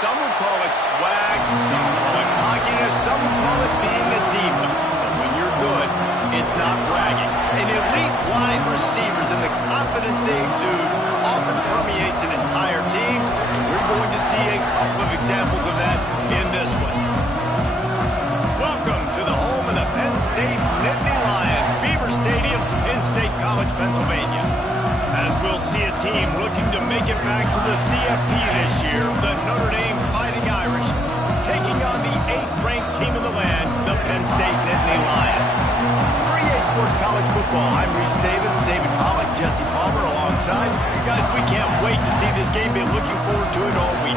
Some would call it swag, some call it cockiness, some would call it being a diva. But when you're good, it's not bragging. And elite wide receivers and the confidence they exude often permeates an entire team. And we're going to see a couple of examples of that in this one. Welcome to the home of the Penn State Nittany Lions, Beaver Stadium in State College, Pennsylvania. As we'll see a team looking to make it back to the CFP this year, the Notre Dame Fighting Irish, taking on the 8th-ranked team in the land, the Penn State Nittany Lions. For EA Sports College Football, I'm Reese Davis, David Pollack, Jesse Palmer alongside. Guys, we can't wait to see this game. Been looking forward to it all week.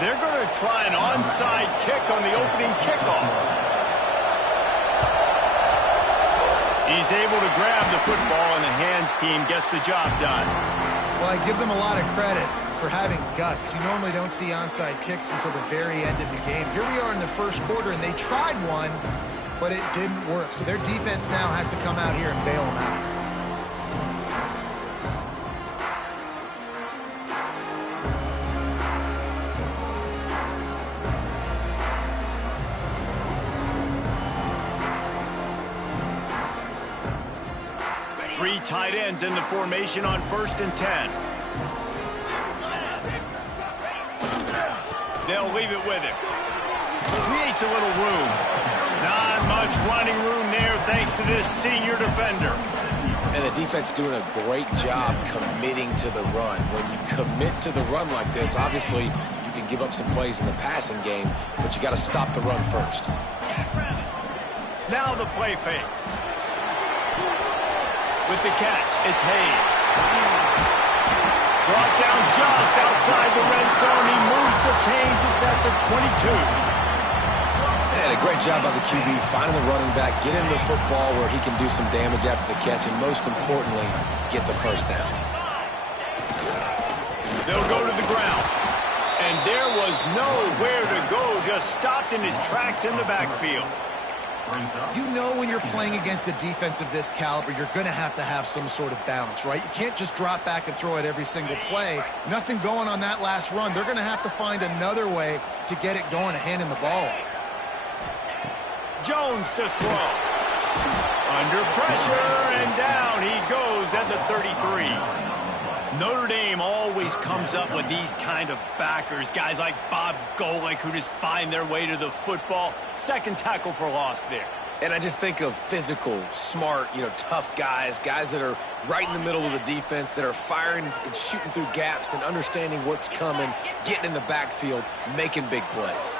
They're going to try an onside kick on the opening kickoff. He's able to grab the football, and the hands team gets the job done. Well, I give them a lot of credit for having guts. You normally don't see onside kicks until the very end of the game. Here we are in the first quarter, and they tried one, but it didn't work. So their defense now has to come out here and bail them out. Three tight ends in the formation on 1st and 10. They'll leave it with him. Creates a little room. Not much running room there thanks to this senior defender. And the defense doing a great job committing to the run. When you commit to the run like this, obviously you can give up some plays in the passing game, but you got to stop the run first. Now the play fake. With the catch, it's Hayes. Brought down just outside the red zone. He moves the chains. It's at the 22. And a great job by the QB finding the running back, get him the football where he can do some damage after the catch, and most importantly, get the first down. They'll go to the ground. And there was nowhere to go, just stopped in his tracks in the backfield. You know when you're playing against a defense of this caliber, you're going to have some sort of balance, right? You can't just drop back and throw it every single play. Nothing going on that last run. They're going to have to find another way to get it going and handing the ball off. Jones to throw. Under pressure, and down he goes at the 33. Notre Dame always comes up with these kind of backers, guys like Bob Golick who just find their way to the football. Second tackle for loss there. And I just think of physical, smart, tough guys that are right in the middle of the defense, that are firing and shooting through gaps and understanding what's coming, getting in the backfield, making big plays.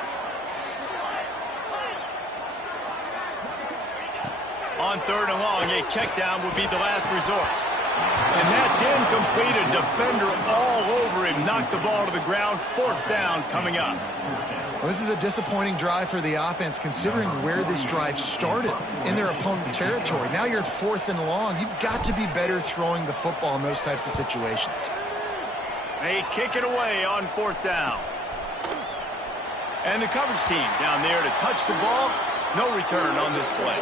On 3rd and long, a check down would be the last resort. And that's incomplete. A defender all over him. Knocked the ball to the ground. 4th down coming up. Well, this is a disappointing drive for the offense, considering where this drive started in their opponent territory. Now you're at 4th and long. You've got to be better throwing the football in those types of situations. They kick it away on 4th down. And the coverage team down there to touch the ball. No return on this play.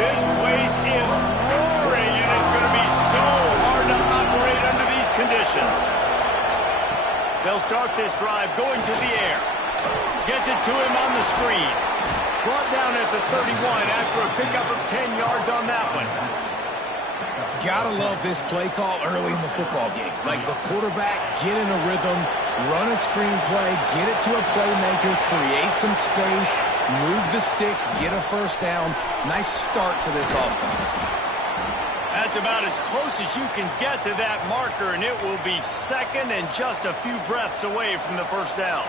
This place is roaring, and it's going to be so hard to operate under these conditions. They'll start this drive going to the air. Gets it to him on the screen. Brought down at the 31 after a pickup of 10 yards on that one. Gotta love this play call early in the football game. Like the quarterback, get in a rhythm, run a screen play, get it to a playmaker, create some space, move the sticks, get a first down. Nice start for this offense. That's about as close as you can get to that marker, and it will be second and just a few breaths away from the first down.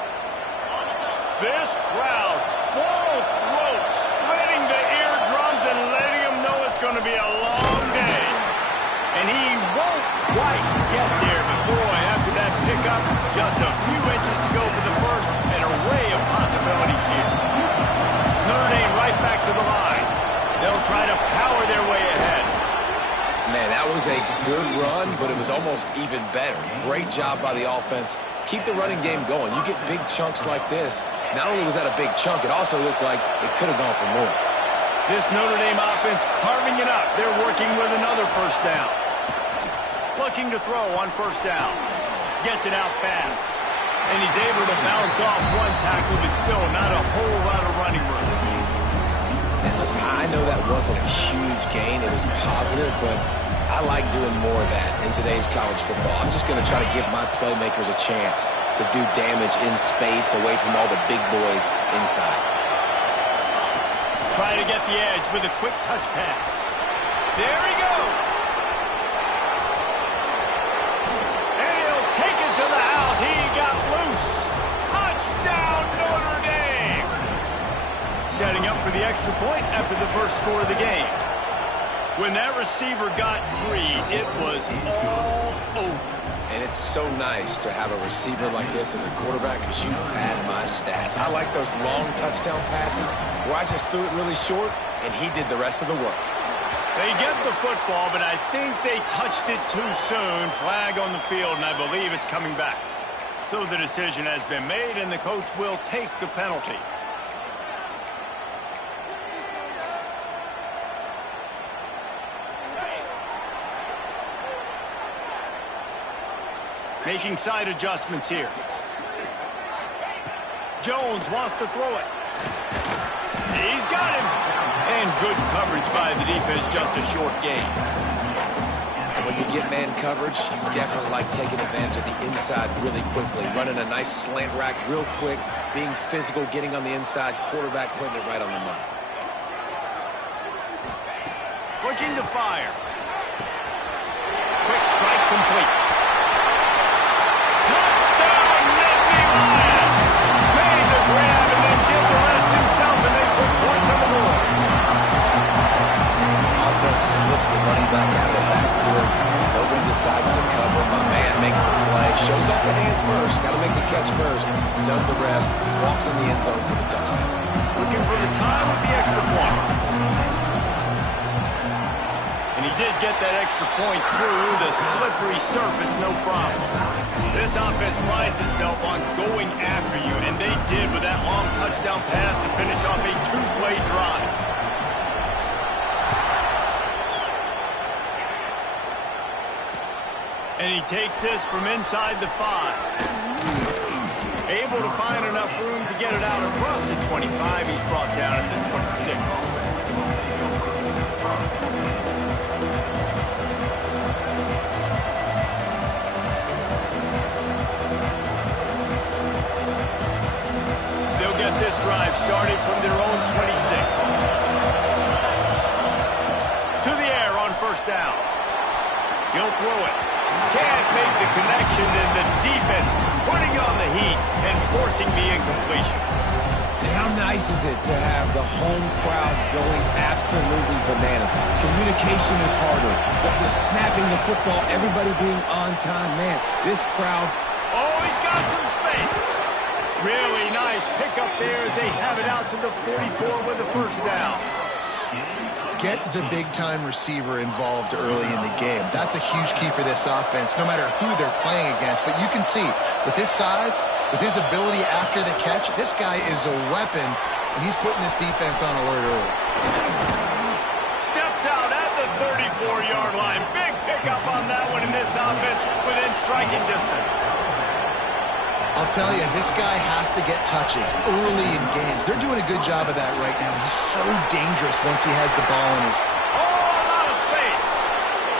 This crowd, full throat, splitting the eardrums and letting them know it's going to be a long day. And he won't quite get there, but boy, after that pick pickup. Just a few inches to go for the first. An array of possibilities here. Notre Dame right back to the line. They'll try to power their way ahead. Man, that was a good run, but it was almost even better. Great job by the offense. Keep the running game going. You get big chunks like this. Not only was that a big chunk, it also looked like it could have gone for more. This Notre Dame offense carving it up. They're working with another first down. Looking to throw on first down. Gets it out fast. And he's able to bounce off one tackle, but still not a whole lot of running room. And listen, I know that wasn't a huge gain. It was positive, but I like doing more of that in today's college football. I'm just going to try to give my playmakers a chance to do damage in space away from all the big boys inside. Trying to get the edge with a quick touch pass. There he goes. And he'll take it to the house. He got loose. Touchdown, Notre Dame. Setting up for the extra point after the first score of the game. When that receiver got free, it was all over. And it's so nice to have a receiver like this as a quarterback because you pad my stats. I like those long touchdown passes where I just threw it really short and he did the rest of the work. They get the football, but I think they touched it too soon. Flag on the field, and I believe it's coming back. So the decision has been made, and the coach will take the penalty. Making side adjustments here. Jones wants to throw it. He's got him. And good coverage by the defense, just a short gain. When you get man coverage, you definitely like taking advantage of the inside really quickly. Running a nice slant rack real quick, being physical, getting on the inside, quarterback putting it right on the money. Looking to fire. Quick strike complete. Touchdown, Nittany Lions! Made the grab and then did the rest himself, and they put points on the board. Offense slips the running back out of the backfield. Nobody decides to cover. My man makes the play. Shows off the hands first. Got to make the catch first. Does the rest. Walks in the end zone for the touchdown. Looking for the time with the extra point. And he did get that extra point through the slippery surface, no problem. This offense prides itself on going after you, and they did with that long touchdown pass to finish off a two-play drive. And he takes this from inside the 5. Able to find enough room to get it out across the 25. He's brought down at the 26. They'll get this drive started from their own 26. To the air on first down. He'll throw it. Can't make the connection, and the defense putting on the heat and forcing the incompletion. And how nice is it to have the home crowd going absolutely bananas? Communication is harder, but the snapping the football, everybody being on time, man, this crowd. Oh, he's got some space. Really nice pickup there as they have it out to the 44 with the first down. Get the big-time receiver involved early in the game. That's a huge key for this offense, no matter who they're playing against. But you can see, with his size, with his ability after the catch, this guy is a weapon, and he's putting this defense on alert early. Steps out at the 34-yard line. Big pickup on that one in this offense within striking distance. I'll tell you, this guy has to get touches early in games. They're doing a good job of that right now. He's so dangerous once he has the ball in his... Oh, out of space.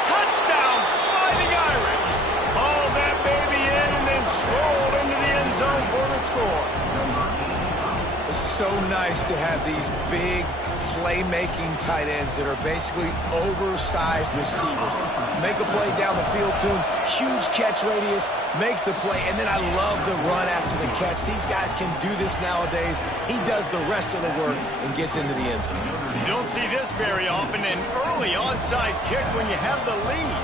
Touchdown, Fighting Irish. Hauled that baby in and then strolled into the end zone for the score. It's so nice to have these big playmaking tight ends that are basically oversized receivers. Make a play down the field to him, huge catch radius, makes the play, and then I love the run after the catch. These guys can do this nowadays. He does the rest of the work and gets into the end zone. You don't see this very often, an early onside kick when you have the lead.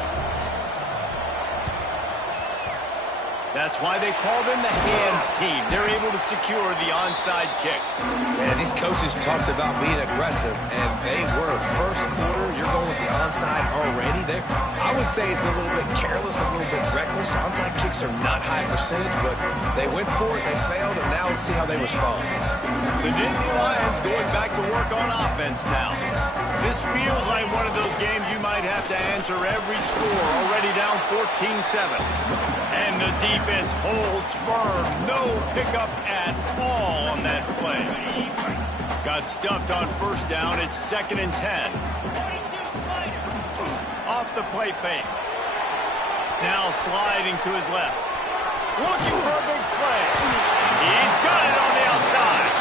That's why they call them the hands team. They're able to secure the onside kick. And these coaches talked about being aggressive, and they were. First quarter, you're going with the onside already. I would say it's a little bit careless, a little bit reckless. Onside kicks are not high percentage, but they went for it, they failed, and now let's see how they respond. The Nittany Lions going back to work on offense now. This feels like one of those games you might have to answer every score, already down 14-7. And the defense holds firm. No pickup at all on that play. Got stuffed on first down. It's 2nd and 10. Off the play fake. Now sliding to his left. Looking for a big play. He's got it on the outside.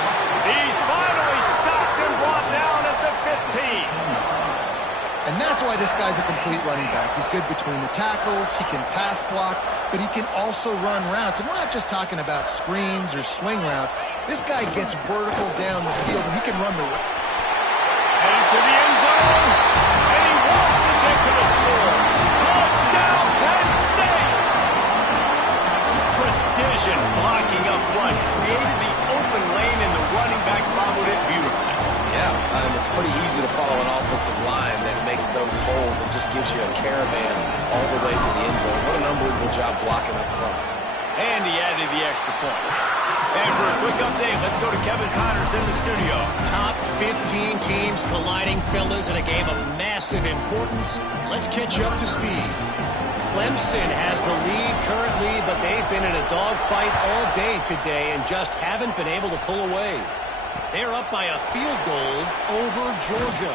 He's finally stopped and brought down at the 15. And that's why this guy's a complete running back. He's good between the tackles, he can pass block, but he can also run routes. And we're not just talking about screens or swing routes. This guy gets vertical down the field, and he can run the... Headed to the end zone, and he waltzes in for the score. Touchdown, Penn State! Precision blocking up front, created the open lane, and the running back followed it beautifully. Yeah, it's pretty easy to follow an offensive line that makes those holes and just gives you a caravan all the way to the end zone. What an unbelievable job blocking up front. And he added the extra point. And for a quick update, let's go to Kevin Connors in the studio. Top 15 teams colliding, fellas, in a game of massive importance. Let's catch you up to speed. Clemson has the lead currently, but they've been in a dogfight all day today and just haven't been able to pull away. They're up by a field goal over Georgia.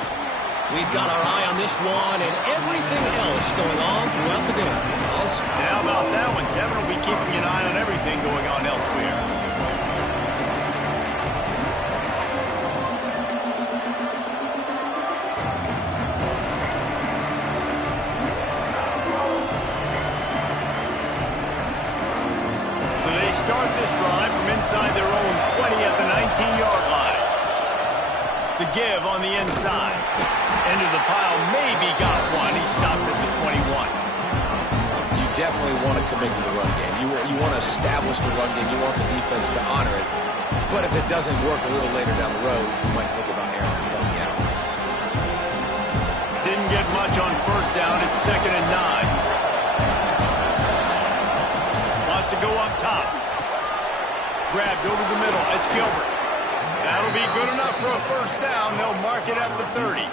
We've got our eye on this one and everything else going on throughout the game. And how about that one? Kevin will be keeping an eye on everything going on elsewhere. So they start this drive from inside their own 20 at the 19-yard line. The give on the inside. Into the pile, maybe got one. He stopped at the 21. You definitely want to commit to the run game. You want to establish the run game. You want the defense to honor it. But if it doesn't work a little later down the road, you might think about airing that play out. Didn't get much on first down. It's 2nd and 9. Wants to go up top. Grabbed over the middle. It's Gilbert. That'll be good enough for a first down. They'll mark it at the 30.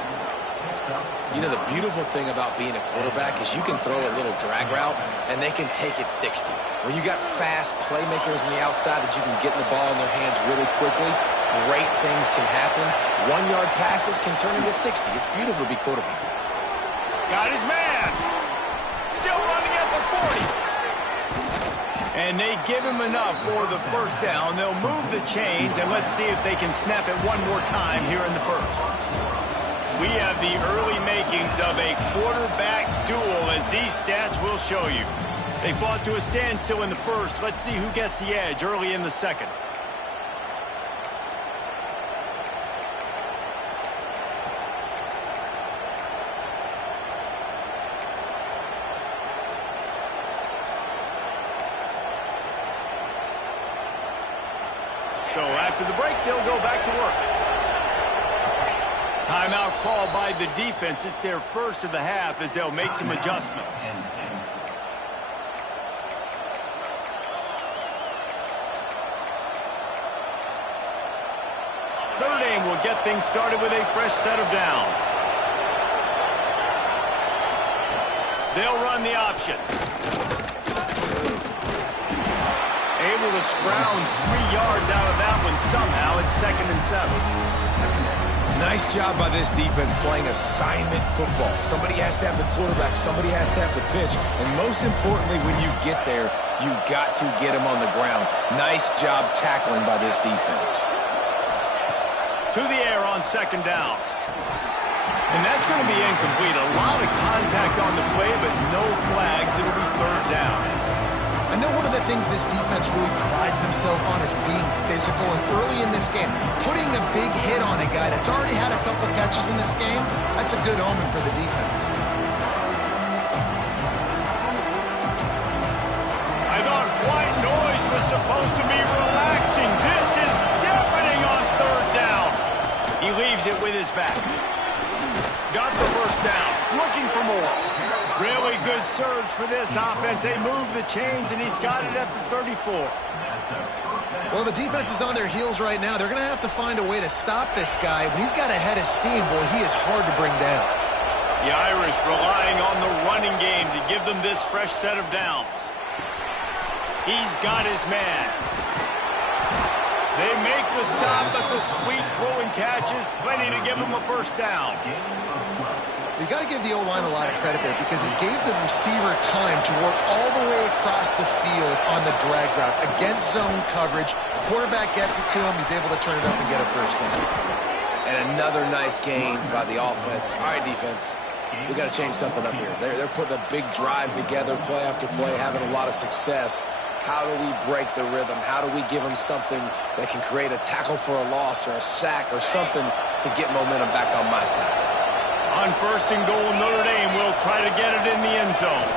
You know, the beautiful thing about being a quarterback is you can throw a little drag route, and they can take it 60. When you got fast playmakers on the outside that you can get the ball in their hands really quickly, great things can happen. 1-yard passes can turn into 60. It's beautiful to be quarterback. Got his man. Still running at the 40. And they give him enough for the first down. They'll move the chains, and let's see if they can snap it one more time here in the first. We have the early makings of a quarterback duel, as these stats will show you. They fought to a standstill in the first. Let's see who gets the edge early in the second. So after the break, they'll go back to work. Timeout called by the defense. It's their first of the half as they'll make some adjustments. Notre Dame will get things started with a fresh set of downs. They'll run the option. Able to scrounge 3 yards out of that one somehow. It's 2nd and 7. Nice job by this defense playing assignment football. Somebody has to have the quarterback. Somebody has to have the pitch. And most importantly, when you get there, you got to get him on the ground. Nice job tackling by this defense. To the air on 2nd down. And that's going to be incomplete. A lot of contact on the play, but no flags. It'll be 3rd down. I know one of the things this defense really prides themselves on is being physical, and early in this game, putting a big hit on a guy that's already had a couple catches in this game, that's a good omen for the defense. I thought, why supposed to be relaxing. This is deafening on third down. He leaves it with his back. Got the first down. Looking for more. Really good surge for this offense. They move the chains, and he's got it at the 34. Well, the defense is on their heels right now. They're going to have to find a way to stop this guy. When he's got a head of steam, boy, he is hard to bring down. The Irish relying on the running game to give them this fresh set of downs. He's got his man. They make the stop, but the sweet throwing catch is plenty to give them a first down. You got to give the O-line a lot of credit there because it gave the receiver time to work all the way across the field on the drag route against zone coverage. Quarterback gets it to him. He's able to turn it up and get a first down. And another nice gain by the offense. All right, defense. We got to change something up here. They're putting a big drive together, play after play, having a lot of success. How do we break the rhythm? How do we give them something that can create a tackle for a loss or a sack or something to get momentum back on my side? On first and goal, Notre Dame will try to get it in the end zone.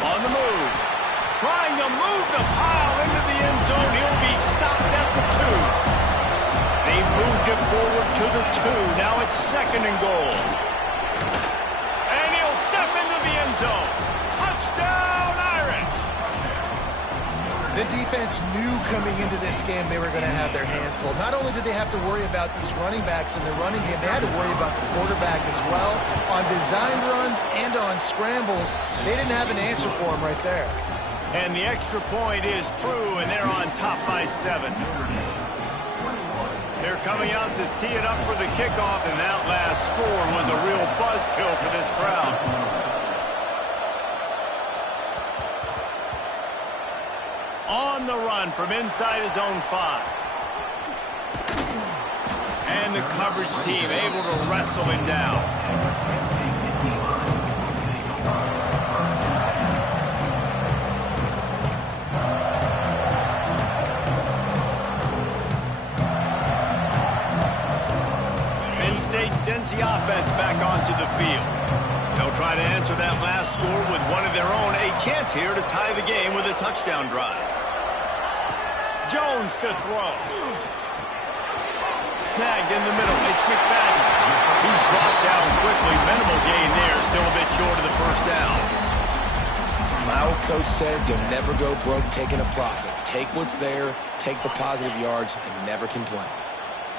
On the move. Trying to move the pile into the end zone. He'll be stopped at the 2. They moved it forward to the 2. Now it's second and goal. And he'll step into the end zone. Touchdown, Irish! The defense knew coming into this game they were going to have their hands full. Not only did they have to worry about these running backs in the running game, they had to worry about the quarterback as well. On designed runs and on scrambles, they didn't have an answer for him right there. And the extra point is true, and they're on top by 7. They're coming out to tee it up for the kickoff, and that last score was a real buzzkill for this crowd. On the run from inside his own 5. And the coverage team able to wrestle it down. Penn State sends the offense back onto the field. They'll try to answer that last score with one of their own. A chance here to tie the game with a touchdown drive. Jones to throw. Snagged in the middle. It's McFadden. He's brought down quickly. Minimal gain there. Still a bit short of the first down. My old coach said you'll never go broke taking a profit. Take what's there, take the positive yards, and never complain.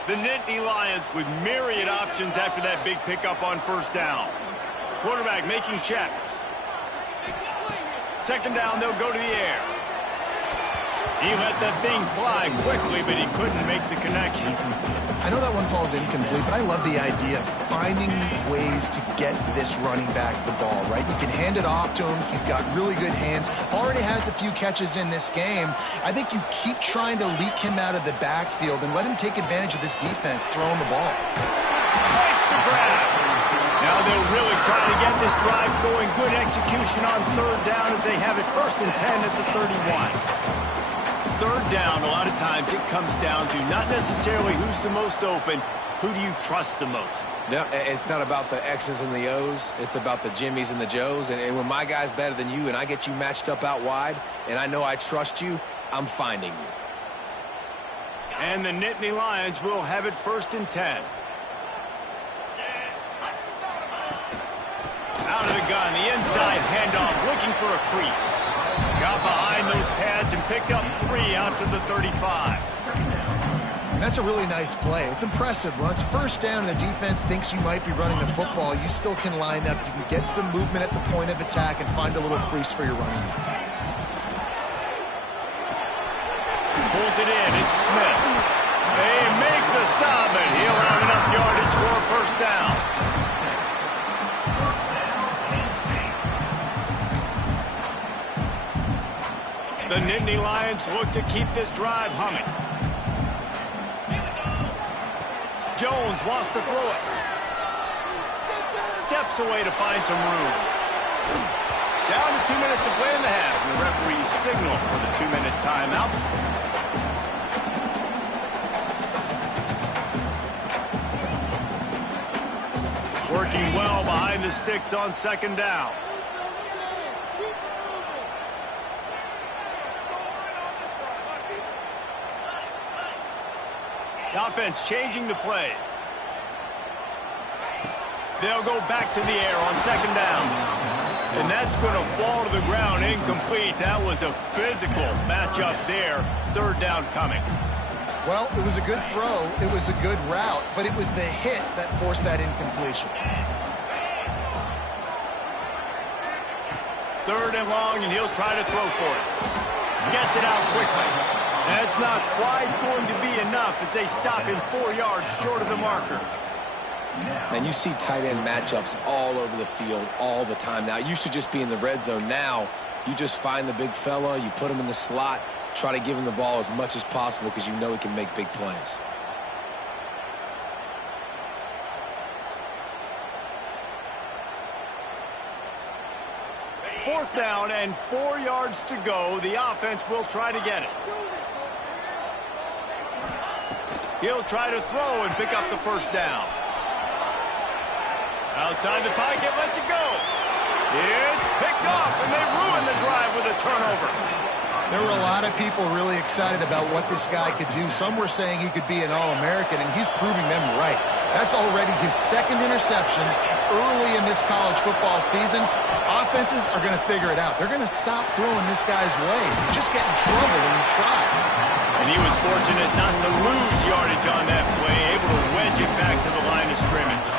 The Nittany Lions with myriad options after that big pickup on first down. Quarterback making checks. Second down, they'll go to the air. He let that thing fly quickly, but he couldn't make the connection. I know that one falls incomplete, but I love the idea of finding ways to get this running back the ball, right? You can hand it off to him. He's got really good hands. Already has a few catches in this game. I think you keep trying to leak him out of the backfield and let him take advantage of this defense throwing the ball. Thanks to grab. Now they'll really try to get this drive going. Good execution on third down as they have it first and 10 at the 31. Third down, a lot of times it comes down to not necessarily who's the most open, who do you trust the most? No, it's not about the X's and the O's. It's about the Jimmies and the Joes. And when my guy's better than you and I get you matched up out wide and I know I trust you, I'm finding you. And the Nittany Lions will have it first and 10. Out of the gun, the inside handoff, looking for a crease. Got behind those pads and picked up 3 out to the 35. And that's a really nice play. It's impressive. Once first down and the defense thinks you might be running the football, you still can line up. You can get some movement at the point of attack and find a little crease for your running back. Pulls it in. It's Smith. They make the stop, and he'll have enough yardage for a first down. The Nittany Lions look to keep this drive humming. Jones wants to throw it. Steps away to find some room. Down to 2 minutes to play in the half, and the referees signal for the 2-minute timeout. Working well behind the sticks on second down. Offense changing the play. They'll go back to the air on second down. And that's going to fall to the ground incomplete. That was a physical matchup there. Third down coming. Well, it was a good throw. It was a good route, but it was the hit that forced that incompletion. Third and long, and he'll try to throw for it. Gets it out quickly. That's not quite going to be enough as they stop him 4 yards short of the marker. Man, you see tight end matchups all over the field all the time. Now, it used to just be in the red zone. Now, you just find the big fella, you put him in the slot, try to give him the ball as much as possible because you know he can make big plays. Fourth down and 4 yards to go. The offense will try to get it. He'll try to throw and pick up the first down. Outside the pocket, lets it go. It's picked off, and they ruin the drive with a turnover. There were a lot of people really excited about what this guy could do. Some were saying he could be an All-American, and he's proving them right. That's already his second interception early in this college football season. Offenses are going to figure it out. They're going to stop throwing this guy's way. You just get in trouble when you try. And he was fortunate not to lose yardage on that play, able to wedge it back to the line of scrimmage.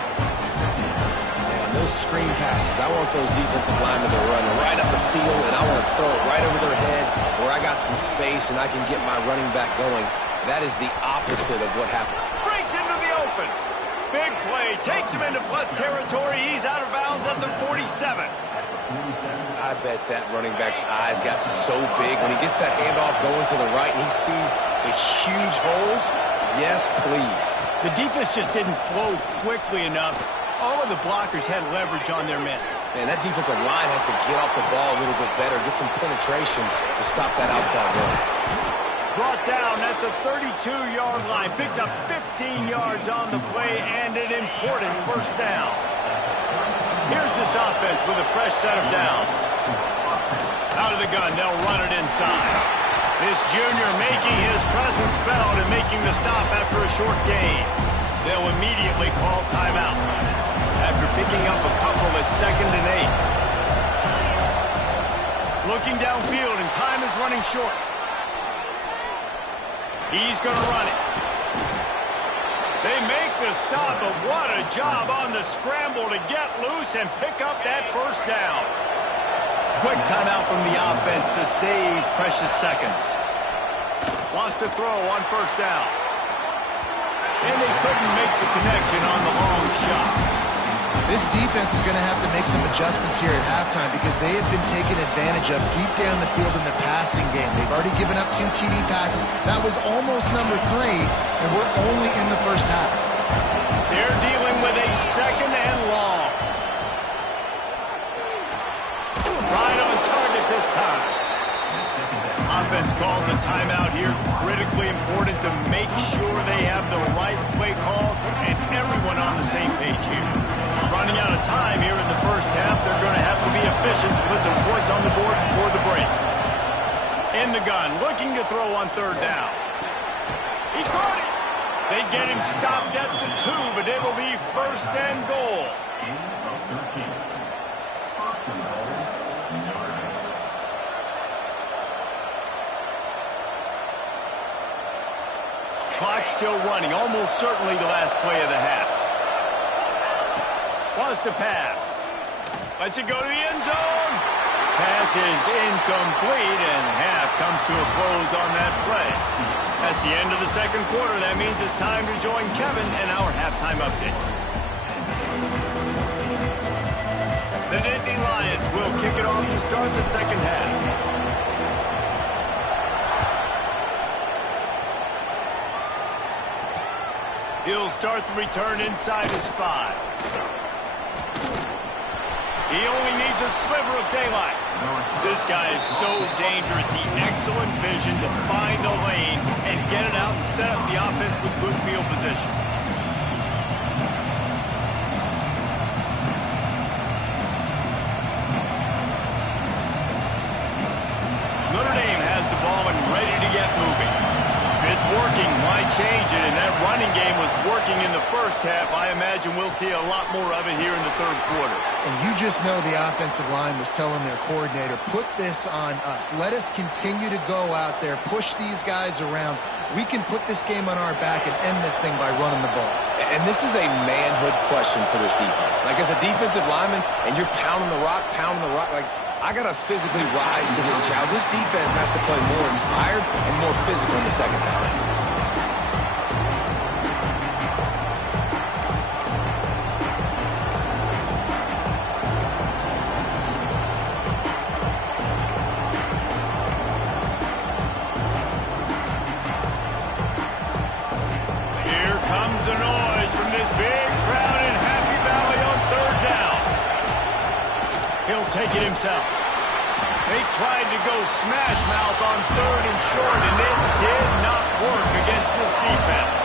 Those screen passes, I want those defensive linemen to run right up the field, and I want to throw it right over their head where I got some space and I can get my running back going. That is the opposite of what happened. Breaks into the open. Big play. Takes him into plus territory. He's out of bounds at the 47. I bet that running back's eyes got so big when he gets that handoff going to the right and he sees the huge holes. Yes, please. The defense just didn't flow quickly enough. All of the blockers had leverage on their men. Man, that defensive line has to get off the ball a little bit better, get some penetration to stop that outside run. Brought down at the 32-yard line. Picks up 15 yards on the play and an important first down. Here's this offense with a fresh set of downs. Out of the gun, they'll run it inside. This junior making his presence felt and making the stop after a short gain. They'll immediately call timeout after picking up a couple at 2nd and 8. Looking downfield, and time is running short. He's going to run it. They make the stop, but what a job on the scramble to get loose and pick up that first down. Quick timeout from the offense to save precious seconds. Wants to throw on first down. And they couldn't make the connection on the long shot. This defense is going to have to make some adjustments here at halftime because they have been taken advantage of deep down the field in the passing game. They've already given up 2 TD passes. That was almost number 3, and we're only in the first half. They're dealing with a 2nd and long. Right on target this time. Offense calls a timeout here. Critically important to make sure they have the right play call and everyone on the same page here. Running out of time here in the first half. They're going to have to be efficient to put some points on the board before the break. In the gun, looking to throw on third down. He caught it. They get him stopped at the 2, but it'll be first and goal. Clock still running, almost certainly the last play of the half. Wants to pass. Lets it go to the end zone. Pass is incomplete, and half comes to a close on that play. That's the end of the second quarter. That means it's time to join Kevin in our halftime update. The Nittany Lions will kick it off to start the second half. He'll start the return inside his 5. He only needs a sliver of daylight. This guy is so dangerous. The excellent vision to find a lane and get it out and set up the offense with good field position. Notre Dame has the ball and ready to get moving. Fits working. Why change it? And that running game was working in the first half. I imagine we'll see a lot more of it here in the third quarter. And you just know the offensive line was telling their coordinator, put this on us. Let us continue to go out there, push these guys around. We can put this game on our back and end this thing by running the ball. And this is a manhood question for this defense. Like, as a defensive lineman, and you're pounding the rock, like, I got to physically rise to this challenge. This defense has to play more inspired and more physical in the second half. Take it himself. They tried to go smash mouth on third and short, and it did not work against this defense.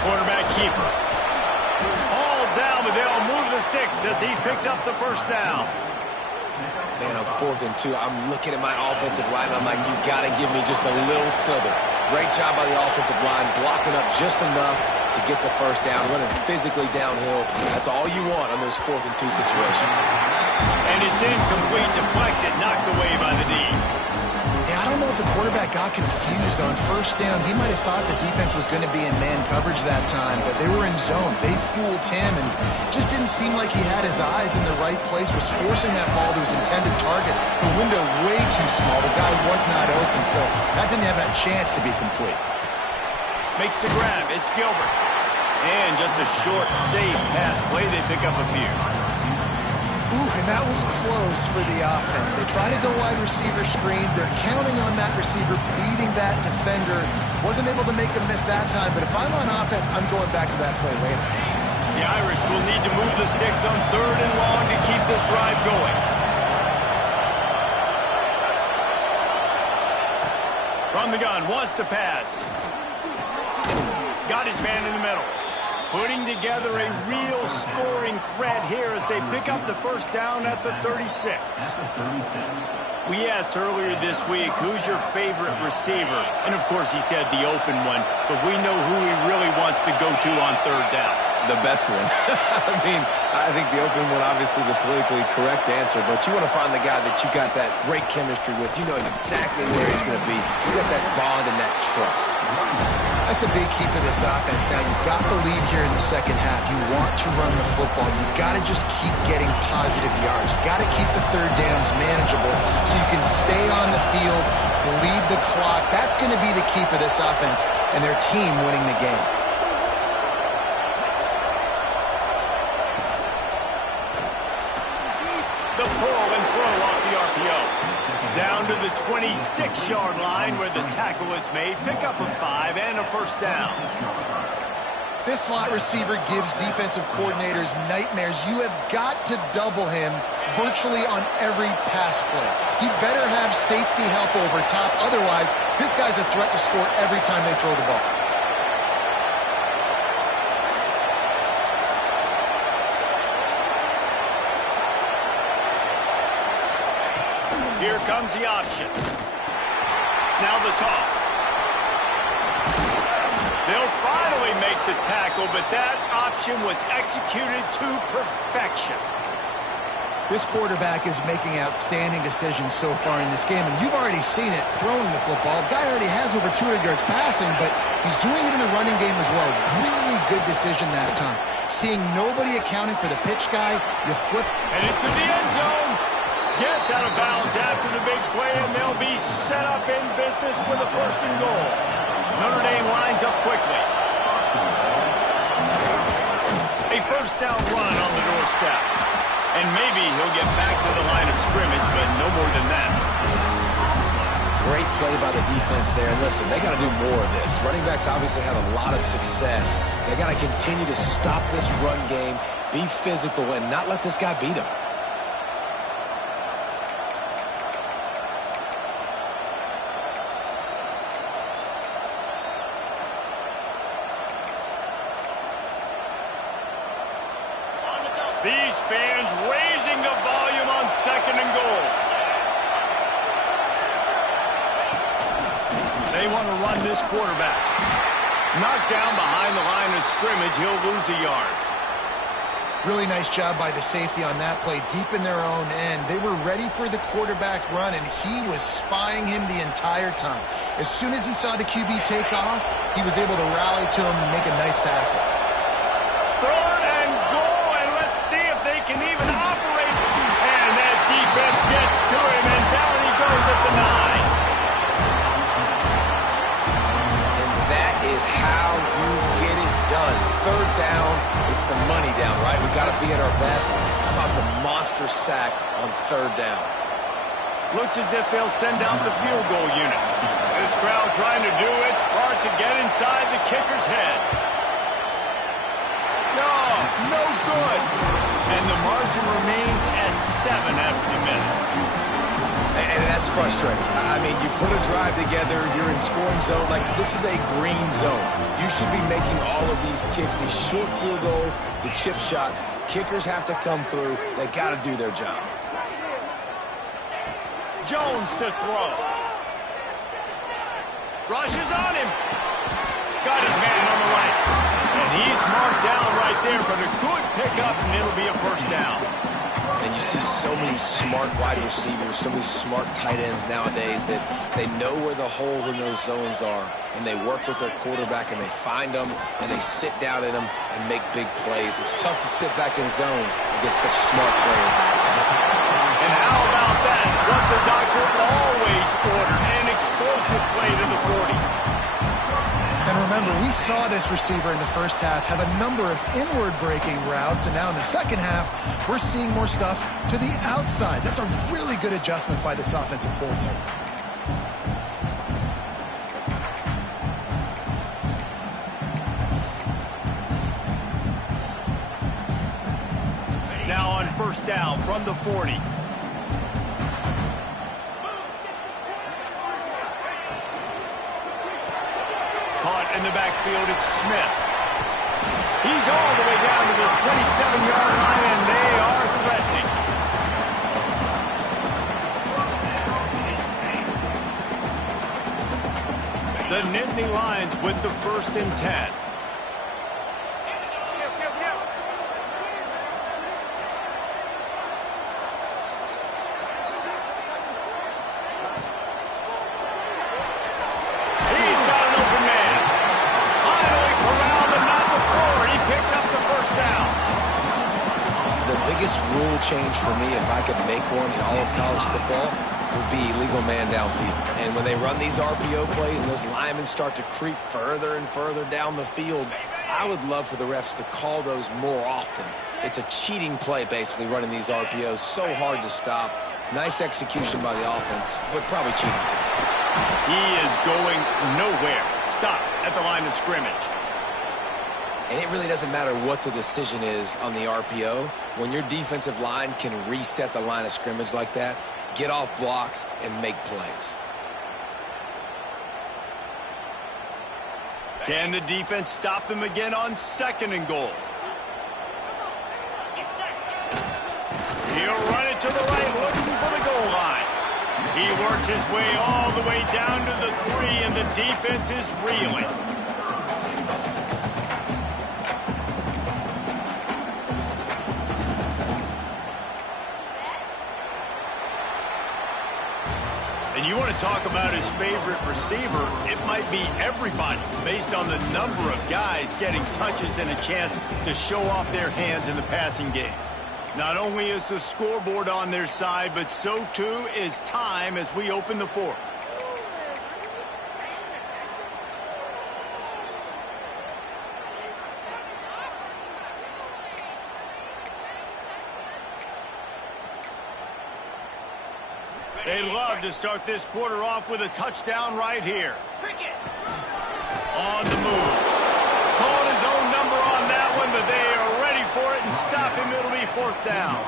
Quarterback keeper. All down, but they'll move the sticks as he picks up the first down. Man, on 4th and 2, I'm looking at my offensive line. I'm like, you got to give me just a little slither. Great job by the offensive line, blocking up just enough to get the first down, running physically downhill. That's all you want on those 4th and 2 situations. And it's incomplete, deflected, knocked away by the D. Yeah, I don't know if the quarterback got confused on first down. He might have thought the defense was going to be in man coverage that time, but they were in zone. They fooled him and just didn't seem like he had his eyes in the right place, was forcing that ball to his intended target. The window way too small. The guy was not open, so that didn't have that chance to be complete. Makes the grab. It's Gilbert. And just a short, safe pass play. They pick up a few. Ooh, and that was close for the offense. They try to go wide receiver screen. They're counting on that receiver beating that defender. Wasn't able to make a miss that time, but if I'm on offense, I'm going back to that play later. The Irish will need to move the sticks on 3rd and long to keep this drive going. From the gun, wants to pass. Got his man in the middle. Putting together a real scoring threat here as they pick up the first down at the 36. We asked earlier this week, who's your favorite receiver? And of course he said the open one, but we know who he really wants to go to on 3rd down. The best one. I mean, I think the open one, obviously the politically correct answer, but you want to find the guy that you got that great chemistry with. You know exactly where he's going to be. You got that bond and that trust. That's a big key for this offense. Now, you've got the lead here in the second half. You want to run the football. You've got to just keep getting positive yards. You've got to keep the 3rd downs manageable so you can stay on the field, bleed the clock. That's going to be the key for this offense and their team winning the game. The pull and throw off the RPO. Down to the 26-yard line where the tackle is made. Pick up a 5 and a first down. This slot receiver gives defensive coordinators nightmares. You have got to double him virtually on every pass play. He better have safety help over top. Otherwise, this guy's a threat to score every time they throw the ball. Here comes the option. Now the toss. They'll finally make the tackle, but that option was executed to perfection. This quarterback is making outstanding decisions so far in this game, and you've already seen it throwing the football. The guy already has over 200 yards passing, but he's doing it in the running game as well. Really good decision that time. Seeing nobody accounting for the pitch guy, you flip. And into the end zone. Gets out of bounds after the big play, and they'll be set up in business with a 1st and goal. Notre Dame lines up quickly. A first down run on the doorstep. And maybe he'll get back to the line of scrimmage, but no more than that. Great play by the defense there. And listen, they got to do more of this. Running backs obviously had a lot of success. They got to continue to stop this run game, be physical, and not let this guy beat them. These fans raising the volume on 2nd and goal. They want to run this quarterback. Knocked down behind the line of scrimmage, he'll lose a yard. Really nice job by the safety on that play, deep in their own end. They were ready for the quarterback run, and he was spying him the entire time. As soon as he saw the QB take off, he was able to rally to him and make a nice tackle. 3rd and goal, and let's see if they can even operate. And that defense gets to him, and down he goes at the 9. And that is how you get it done. 3rd down, it's the money down, right? We got to be at our best. How about the monster sack on 3rd down? Looks as if they'll send out the field goal unit. This crowd trying to do its part to get inside the kicker's head. No good. And the margin remains at 7 after the minutes. And that's frustrating. I mean, you put a drive together, you're in scoring zone. Like, this is a green zone. You should be making all of these kicks, these short field goals, the chip shots. Kickers have to come through. They got to do their job. Jones to throw. Rushes on him. Got his man on the right. And he's marked down right there, but a good pickup, and it'll be a 1st down. And you see so many smart wide receivers, so many smart tight ends nowadays that they know where the holes in those zones are, and they work with their quarterback, and they find them, and they sit down in them and make big plays. It's tough to sit back in zone against such smart players. And how about that? What the doctor always ordered, an explosive play to the 40. And remember, we saw this receiver in the first half have a number of inward-breaking routes, and now in the second half, we're seeing more stuff to the outside. That's a really good adjustment by this offensive coordinator. Now on 1st down from the 40. Caught in the backfield, it's Smith. He's all the way down to the 27-yard line, and they are threatening. The Nittany Lions with the 1st and 10. Rule change for me, if I could make one in all of college football, would be illegal man downfield. And when they run these RPO plays and those linemen start to creep further and further down the field, I would love for the refs to call those more often. It's a cheating play, basically, running these RPOs. So hard to stop. Nice execution by the offense, but probably cheating too. He is going nowhere. Stop at the line of scrimmage. And it really doesn't matter what the decision is on the RPO. When your defensive line can reset the line of scrimmage like that, get off blocks and make plays. Can the defense stop them again on 2nd and goal? He'll run it to the right, looking for the goal line. He works his way all the way down to the 3, and the defense is reeling. And you want to talk about his favorite receiver, it might be everybody based on the number of guys getting touches and a chance to show off their hands in the passing game. Not only is the scoreboard on their side, but so too is time as we open the 4th. They love to start this quarter off with a touchdown right here. On the move. Called his own number on that one, but they are ready for it and stop him. It'll be 4th down.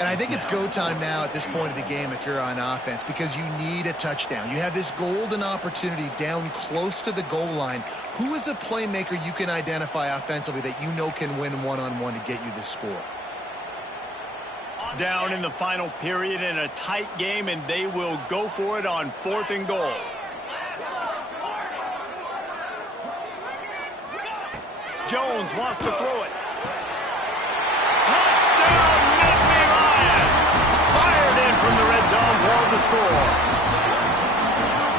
And I think it's go time now at this point of the game if you're on offense, because you need a touchdown. You have this golden opportunity down close to the goal line. Who is a playmaker you can identify offensively that you know can win one-on-one to get you the score? Down in the final period in a tight game, and they will go for it on 4th and goal. Jones wants to throw it. Touchdown, Nittany Lions! Fired in from the red zone for the score.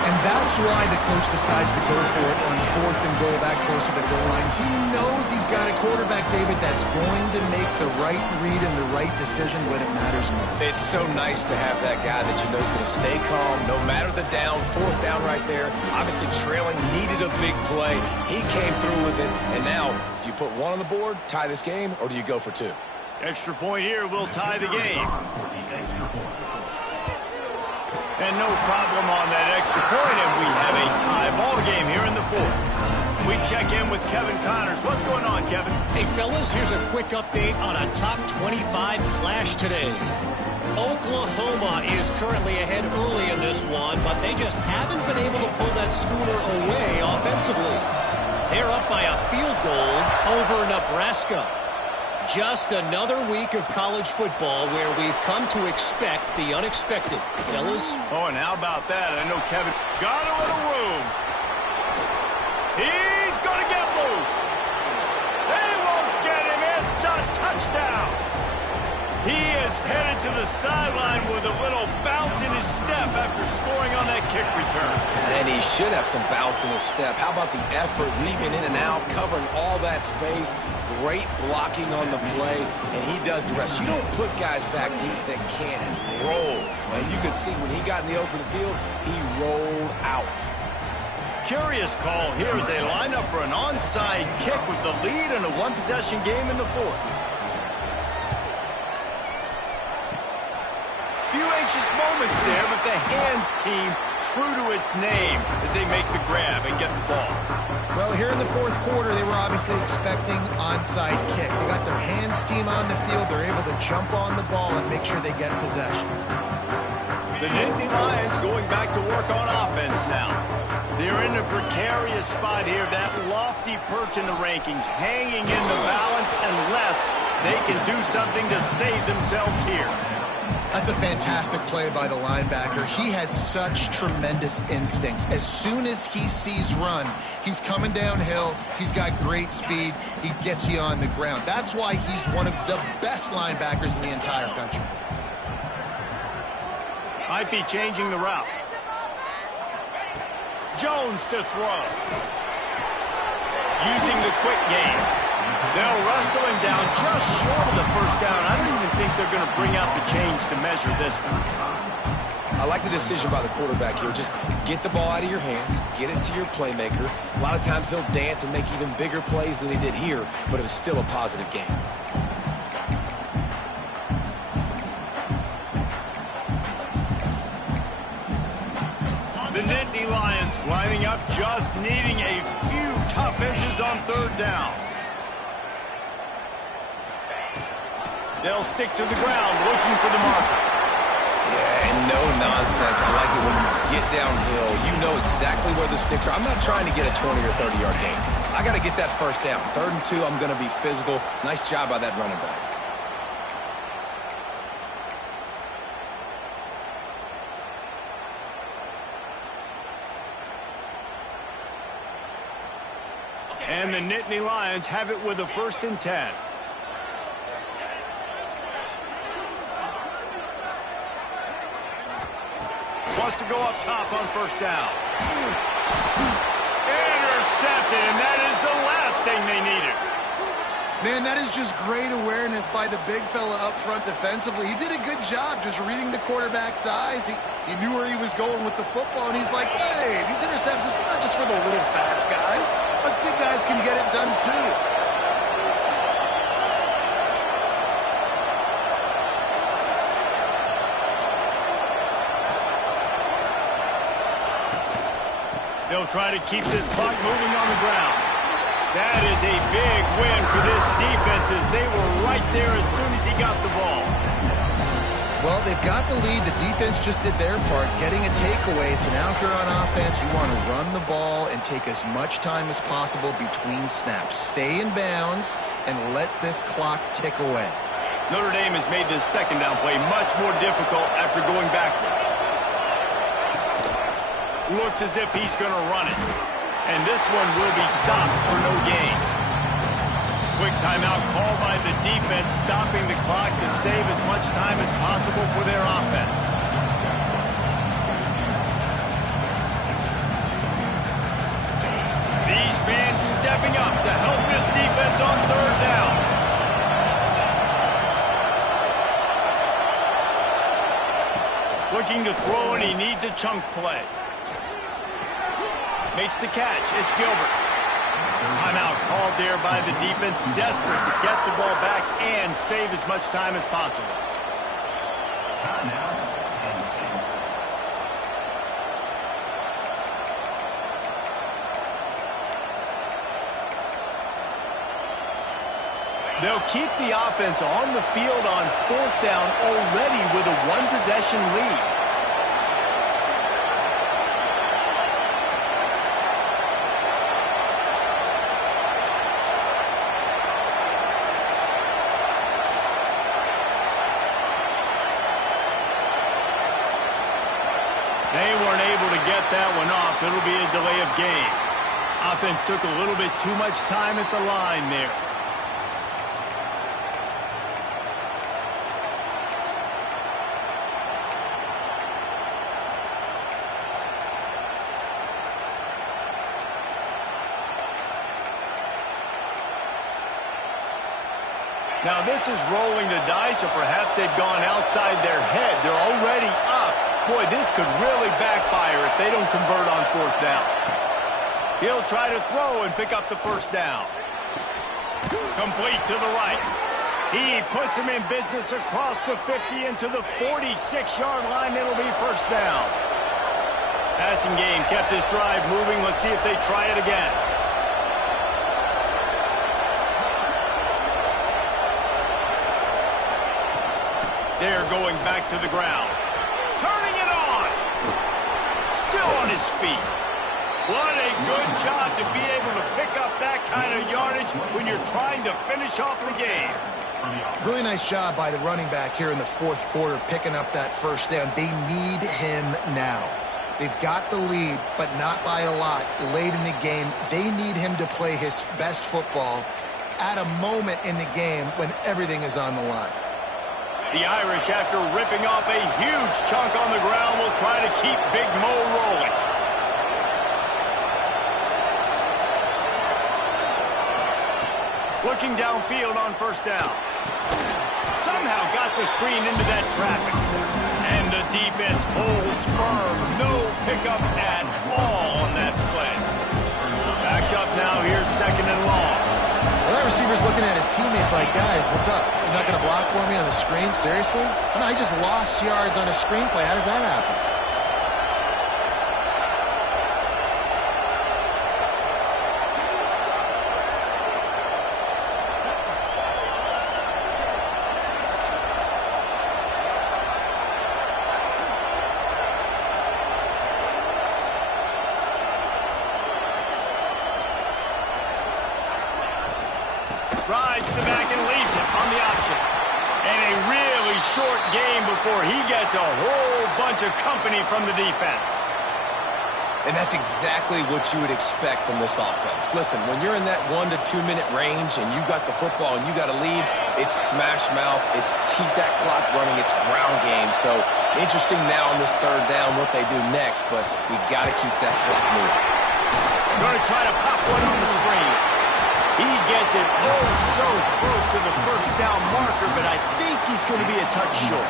And that's why the coach decides to go for it on 4th and goal that close to the goal line. He knows he's got a quarterback, David, that's going to make the right read and the right decision when it matters most. It's so nice to have that guy that you know is going to stay calm no matter the down. 4th down right there. Obviously trailing, needed a big play. He came through with it. And now, do you put 1 on the board, tie this game, or do you go for 2? Extra point here will tie the game. And no problem on that extra point, and we have a tie ball game here in the 4th. We check in with Kevin Connors. What's going on, Kevin? Hey, fellas, here's a quick update on a top 25 clash today. Oklahoma is currently ahead early in this one, but they just haven't been able to pull that schooner away offensively. They're up by a field goal over Nebraska. Just another week of college football where we've come to expect the unexpected. Fellas? Oh, and how about that? I know Kevin got a little room. He's going to get loose. They won't get him. It's a touchdown. He is headed to the sideline with a little bounce in his step after scoring on that kick return. And he should have some bounce in his step. How about the effort, weaving in and out, covering all that space. Great blocking on the play, and he does the rest. You don't put guys back deep that can't roll. And you could see when he got in the open field, he rolled out. Curious call here as they line up for an onside kick with the lead in a one-possession game in the 4th. Few anxious moments there, but the hands team true to its name as they make the grab and get the ball. Well, here in the 4th quarter, they were obviously expecting onside kick. They got their hands team on the field. They're able to jump on the ball and make sure they get possession. The Nittany Lions going back to work on offense now. They're in a precarious spot here, that lofty perch in the rankings, hanging in the balance unless they can do something to save themselves here. That's a fantastic play by the linebacker. He has such tremendous instincts. As soon as he sees run, he's coming downhill. He's got great speed. He gets you on the ground. That's why he's one of the best linebackers in the entire country. Might be changing the route. Jones to throw. Using the quick game. They'll wrestle him down just short of the 1st down. I don't even think they're going to bring out the chains to measure this one. I like the decision by the quarterback here. Just get the ball out of your hands, get it to your playmaker. A lot of times he'll dance and make even bigger plays than he did here, but it was still a positive game. The Nittany Lions lining up, just needing a few tough inches on 3rd down. They'll stick to the ground, looking for the marker. Yeah, and no nonsense. I like it when you get downhill. You know exactly where the sticks are. I'm not trying to get a 20 or 30-yard gain. I got to get that 1st down. 3rd and 2, I'm going to be physical. Nice job by that running back. And the Nittany Lions have it with a 1st and 10. Wants to go up top on 1st down. Intercepted, and that is the last thing they needed. Man, that is just great awareness by the big fella up front defensively. He did a good job just reading the quarterback's eyes. He knew where he was going with the football, and he's like, hey, these interceptions, they're not just for the little fast guys. Us big guys can get it done too. They'll try to keep this clock moving on the ground. That is a big win for this defense as they were right there as soon as he got the ball. Well, they've got the lead. The defense just did their part, getting a takeaway. So now if you're on offense, you want to run the ball and take as much time as possible between snaps. Stay in bounds and let this clock tick away. Notre Dame has made this 2nd down play much more difficult after going backwards. Looks as if he's going to run it. And this one will be stopped for no gain. quick timeout called by the defense, stopping the clock to save as much time as possible for their offense. These fans stepping up to help this defense on third down. Looking to throw, and he needs a chunk play. Makes the catch. It's Gilbert. Timeout called there by the defense, desperate to get the ball back and save as much time as possible. They'll keep the offense on the field on fourth down already with a one-possession lead. They weren't able to get that one off. It'll be a delay of game. Offense took a little bit too much time at the line there. Now this is rolling the dice, or perhaps they've gone outside their head. They're already up. Boy, this could really backfire if they don't convert on fourth down. He'll try to throw and pick up the first down. Complete to the right. He puts him in business across the 50 into the 46-yard line. It'll be first down. Passing game kept this drive moving. Let's see if they try it again. They're going back to the ground. Turning it on. Still on his feet. What a good job to be able to pick up that kind of yardage when you're trying to finish off the game. Really nice job by the running back here in the fourth quarter, picking up that first down. They need him now. They've got the lead, but not by a lot late in the game. They need him to play his best football at a moment in the game when everything is on the line. The Irish, after ripping off a huge chunk on the ground, will try to keep Big Mo rolling. Looking downfield on first down. Somehow got the screen into that traffic. And the defense holds firm. No pickup at all on that play. Backed up now. Here's second and long. Well, that receiver's looking at his teammates like, guys, what's up? You're not going to block for me on the screen? Seriously? No, I just lost yards on a screenplay. How does that happen? Rides the back and leaves it on the option. And a really short game before he gets a whole bunch of company from the defense. And that's exactly what you would expect from this offense. Listen, when you're in that 1 to 2 minute range and you got the football and you got a lead, it's smash mouth, it's keep that clock running, it's ground game. So interesting now on this third down what they do next, but we got to keep that clock moving. Going to try to pop one on the screen. He gets it oh so close to the first down marker, but I think he's going to be a touch short.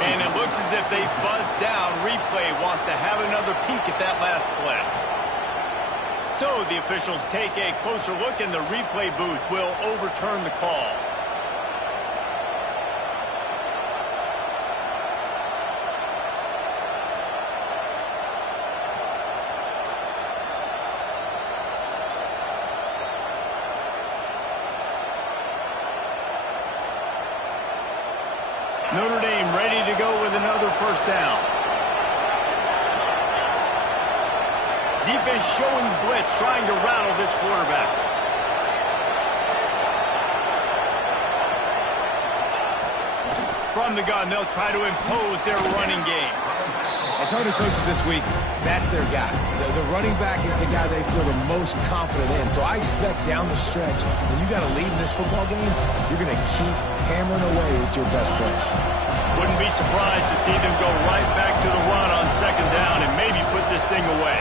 And it looks as if they buzzed down. Replay wants to have another peek at that last play. So the officials take a closer look, and the replay booth will overturn the call. Notre Dame ready to go with another first down. Defense showing blitz, trying to rattle this quarterback. From the gun, they'll try to impose their running game. And talking to coaches this week, that's their guy. The running back is the guy they feel the most confident in. So I expect down the stretch, when you got a lead in this football game, you're going to keep hammering away with your best player. Wouldn't be surprised to see them go right back to the run on second down and maybe put this thing away.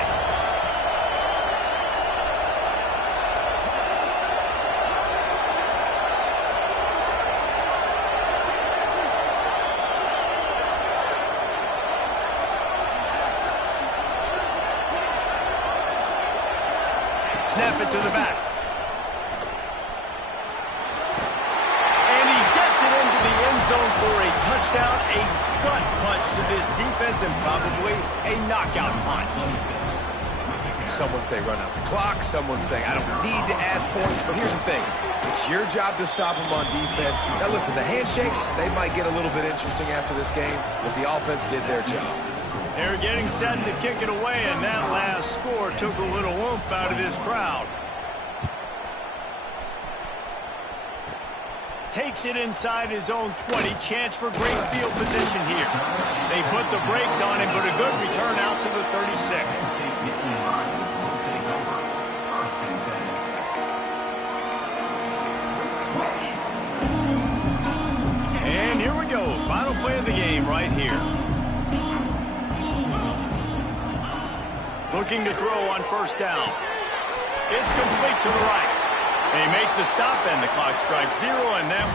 Snap it to the back. And he gets it into the end zone for a touchdown, a gut punch to this defense, and probably a knockout punch. Someone say run out the clock. Someone say I don't need to add points. But here's the thing. It's your job to stop them on defense. Now listen, the handshakes, they might get a little bit interesting after this game, but the offense did their job. They're getting set to kick it away, and that last score took a little oomph out of this crowd. Takes it inside his own 20. Chance for great field position here. They put the brakes on him, but a good return out to the 36. And here we go. Final play of the game right here. Looking to throw on first down. It's complete to the right. They make the stop, and the clock strikes 0, and that